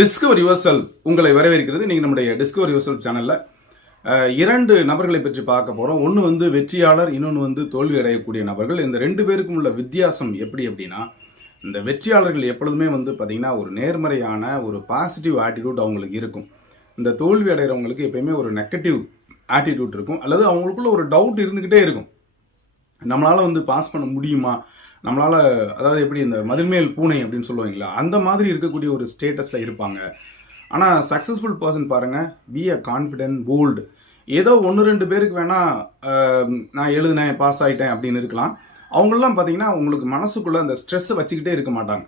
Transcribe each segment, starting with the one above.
Discover யுவர்சல் உங்களை வரவேற்கிறது. நீங்கள் நம்முடைய டிஸ்கவர் யுவர்சல் சேனலில் இரண்டு நபர்களை பற்றி பார்க்க போகிறோம் ஒன்று வந்து வெற்றியாளர் இன்னொன்று வந்து தோல்வி அடையக்கூடிய நபர்கள். இந்த ரெண்டு பேருக்கும் உள்ள வித்தியாசம் எப்படி அப்படின்னா இந்த வெற்றியாளர்கள் எப்பொழுதுமே வந்து பார்த்திங்கன்னா ஒரு நேர்மறையான ஒரு பாசிட்டிவ் ஆட்டிடியூட் அவங்களுக்கு இருக்கும். இந்த தோல்வி அடைகிறவங்களுக்கு எப்பயுமே ஒரு நெகட்டிவ் ஆட்டிடியூட் இருக்கும். அல்லது அவங்களுக்குள்ள ஒரு டவுட் இருந்துக்கிட்டே இருக்கும். நம்மளால் வந்து பாஸ் பண்ண முடியுமா? நம்மளால் அதாவது எப்படி இந்த மதில்மேல் பூனை அப்படின்னு சொல்லுவாங்களா அந்த மாதிரி இருக்கக்கூடிய ஒரு ஸ்டேட்டஸில் இருப்பாங்க. ஆனால் சக்ஸஸ்ஃபுல் பர்சன் பாருங்கள் பி அ கான்ஃபிடென்ட் போல்டு ஏதோ ஒன்று ரெண்டு பேருக்கு வேணால் நான் எழுதினேன் பாஸ் ஆகிட்டேன் அப்படின்னு இருக்கலாம். அவங்களெலாம் பார்த்தீங்கன்னா உங்களுக்கு மனசுக்குள்ளே அந்த ஸ்ட்ரெஸ்ஸை வச்சுக்கிட்டே இருக்க மாட்டாங்க.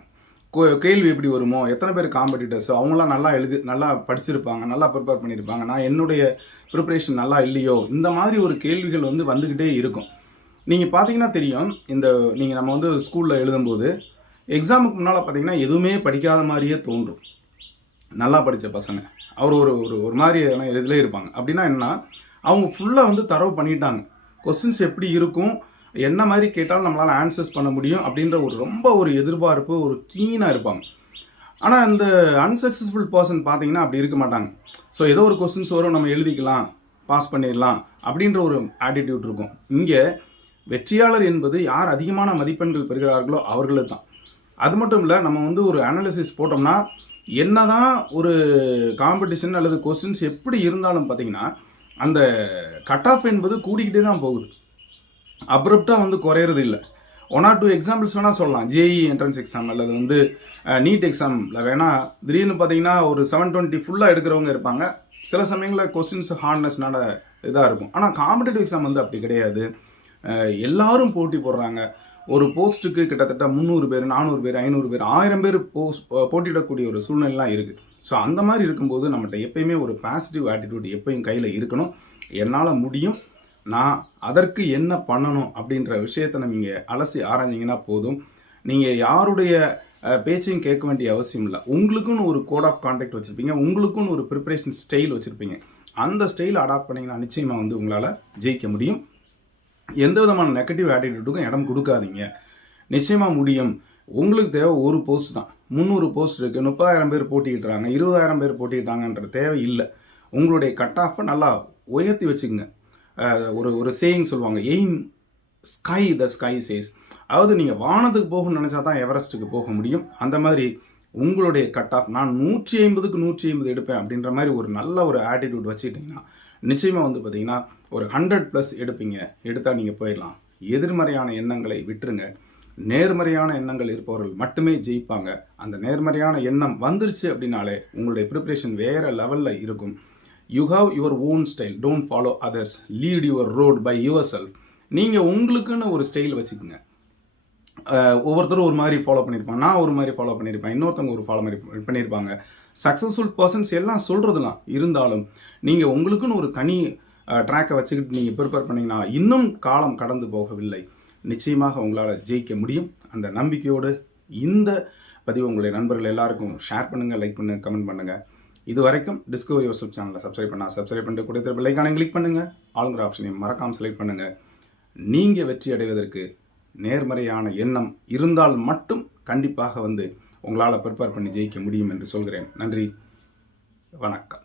கோ- கேள்வி எப்படி வருமோ எத்தனை பேர் காம்படிட்டர்ஸ் அவங்களாம் நல்லா எழுதி நல்லா படிச்சிருப்பாங்க நல்லா ப்ரிப்பேர் பண்ணியிருப்பாங்க நான் என்னுடைய ப்ரிப்பரேஷன் நல்லா இல்லையோ இந்த மாதிரி ஒரு கேள்விகள் வந்து வந்துக்கிட்டே இருக்கும். நீங்கள் பார்த்தீங்கன்னா தெரியும் இந்த நீங்கள் நம்ம வந்து ஸ்கூலில் எழுதும்போது எக்ஸாமுக்கு முன்னால் பார்த்தீங்கன்னா எதுவுமே படிக்காத மாதிரியே தோன்றும். நல்லா படித்த பசங்க. அவர் ஒரு ஒரு ஒரு மாதிரி இதில் இருப்பாங்க. அப்படின்னா என்ன அவங்க ஃபுல்லாக வந்து தரவு பண்ணிட்டாங்க. கொஸ்டின்ஸ் எப்படி இருக்கும் என்ன மாதிரி கேட்டாலும் நம்மளால் ஆன்சர்ஸ் பண்ண முடியும் அப்படின்ற ஒரு ரொம்ப ஒரு எதிர்பார்ப்பு ஒரு கீனாக இருப்பாங்க. ஆனால் இந்த அன்சக்ஸஸ்ஃபுல் பர்சன் பார்த்தீங்கன்னா அப்படி இருக்க மாட்டாங்க. ஸோ ஏதோ ஒரு கொஸ்டின்ஸ் வரும் நம்ம எழுதிக்கலாம் பாஸ் பண்ணிடலாம் அப்படின்ற ஒரு ஆட்டிடியூட் இருக்கும். இங்கே வெற்றியாளர் என்பது யார் அதிகமான மதிப்பெண்கள் பெறுகிறார்களோ அவர்களுக்கு தான் அது மட்டும் இல்லை நம்ம வந்து ஒரு அனாலிசிஸ் போட்டோம்னா என்னதான் ஒரு காம்படிஷன் அல்லது கொஸ்டின்ஸ் எப்படி இருந்தாலும் பார்த்தீங்கன்னா அந்த கட் ஆஃப் என்பது கூடிக்கிட்டே தான் போகுது. அப்ரப்டாக வந்து குறையிறது இல்லை. ஒன் ஆர் டூ எக்ஸாம்பிள்ஸ் வேணால் சொல்லலாம். ஜேஇ என்ட்ரன்ஸ் எக்ஸாம் அல்லது வந்து நீட் எக்ஸாமில் வேணால் திடீர்னு பார்த்தீங்கன்னா ஒரு செவன் டுவெண்ட்டி ஃபுல்லாக எடுக்கிறவங்க இருப்பாங்க. சில சமயங்களில் கொஸ்டின்ஸ் ஹார்ட்னஸ்னால இதாக இருக்கும். ஆனால் காம்படிட்டிவ் எக்ஸாம் வந்து அப்படி கிடையாது. எல்லாரும் போட்டி போடுறாங்க. ஒரு போஸ்ட்டுக்கு கிட்டத்தட்ட முந்நூறு பேர் நானூறு பேர் ஐநூறு பேர் ஆயிரம் பேர் போஸ்ட் போட்டியிடக்கூடிய ஒரு சூழ்நிலைலாம் இருக்குது ஸோ அந்த மாதிரி இருக்கும்போது நம்மகிட்ட எப்பயுமே ஒரு பாசிட்டிவ் ஆட்டிடியூட் எப்பயும் கையில் இருக்கணும். என்னால் முடியும். நான் அதற்கு என்ன பண்ணணும் அப்படின்ற விஷயத்தை நீங்கள் அலசி ஆராய்ஞ்சிங்கன்னா போதும். நீங்கள் யாருடைய பேச்சையும் கேட்க வேண்டிய அவசியம் இல்லை. உங்களுக்குன்னு ஒரு கோட் ஆஃப் கான்டாக்ட் வச்சுருப்பீங்க. உங்களுக்குன்னு ஒரு ப்ரிப்பரேஷன் ஸ்டைல் வச்சுருப்பீங்க. அந்த ஸ்டைல் அடாப்ட் பண்ணிங்கன்னா நிச்சயமாக வந்து உங்களால் ஜெயிக்க முடியும். எந்த விதமான நெகட்டிவ் ஆட்டிடியூட்டுக்கும் இடம் கொடுக்காதீங்க. நிச்சயமாக முடியும். உங்களுக்கு தேவை ஒரு போஸ்ட் தான். முந்நூறு போஸ்ட் இருக்குது முப்பதாயிரம் பேர் போட்டிக்கிட்டுறாங்க இருபதாயிரம் பேர் போட்டிக்கிட்டாங்கன்ற தேவை இல்லை. உங்களுடைய கட் ஆஃபை நல்லா உயர்த்தி வச்சுக்கோங்க. ஒரு ஒரு சேயிங் சொல்லுவாங்க. Aim sky the sky chase அதாவது நீங்கள் வானத்துக்கு போகணும்னு நினச்சா தான் எவரெஸ்ட்டுக்கு போக முடியும். அந்த மாதிரி உங்களுடைய கட் ஆஃப் நான் நூற்றி ஐம்பதுக்கு நூற்றி ஐம்பது எடுப்பேன் அப்படின்ற மாதிரி ஒரு நல்ல ஒரு ஆட்டிடியூட் வச்சுக்கிட்டிங்கன்னா நிச்சயமாக வந்து பார்த்தீங்கன்னா ஒரு ஹண்ட்ரட் ப்ளஸ் எடுப்பீங்க. எடுத்தால் நீங்கள் போயிடலாம். எதிர்மறையான எண்ணங்களை விட்டுருங்க. நேர்மறையான எண்ணங்கள் இருப்பவர்கள் மட்டுமே ஜெயிப்பாங்க. அந்த நேர்மறையான எண்ணம் வந்துருச்சு அப்படின்னாலே உங்களுடைய ப்ரிப்பரேஷன் வேறு லெவலில் இருக்கும். You have your own style don't follow others lead your road by yourself நீங்கள் உங்களுக்குன்னு ஒரு ஸ்டைல் வச்சுக்கோங்க. ஒவ்வொருத்தரும் ஒரு மாதிரி ஃபாலோ பண்ணியிருப்பாங்க நான் ஒரு மாதிரி ஃபாலோ பண்ணியிருப்பேன் இன்னொருத்தவங்க ஒரு ஃபாலோ மாதிரி பண்ணியிருப்பாங்க சக்ஸஸ்ஃபுல் பர்சன்ஸ் எல்லாம் சொல்கிறதுலாம் இருந்தாலும் நீங்கள் உங்களுக்குன்னு ஒரு தனி ட்ராக்கை வச்சுக்கிட்டு நீங்கள் ப்ரிப்பேர் பண்ணிங்கன்னா இன்னும் காலம் கடந்து போகவில்லை. நிச்சயமாக உங்களால் ஜெயிக்க முடியும். அந்த நம்பிக்கையோடு இந்த பதிவு உங்களுடைய நண்பர்கள் எல்லாருக்கும் ஷேர் பண்ணுங்கள் லைக் பண்ணுங்கள் கமெண்ட் பண்ணுங்கள் இது வரைக்கும் டிஸ்கவர் யூடியூப் சேனலை சப்ஸ்கிரைப் பண்ணால் சப்ஸ்கிரைப் பண்ணிட்டு கொடுத்த பிள்ளைக்கான கிளிக் பண்ணுங்கள் ஆளுங்கிற ஆப்ஷனையும் மறக்காமல் செலக்ட் பண்ணுங்கள் நீங்கள் வெற்றி அடைவதற்கு நேர்மறையான எண்ணம் இருந்தால் மட்டும் கண்டிப்பாக வந்து உங்களால் ப்ரிப்பேர் பண்ணி ஜெயிக்க முடியும் என்று சொல்கிறேன். நன்றி. வணக்கம்.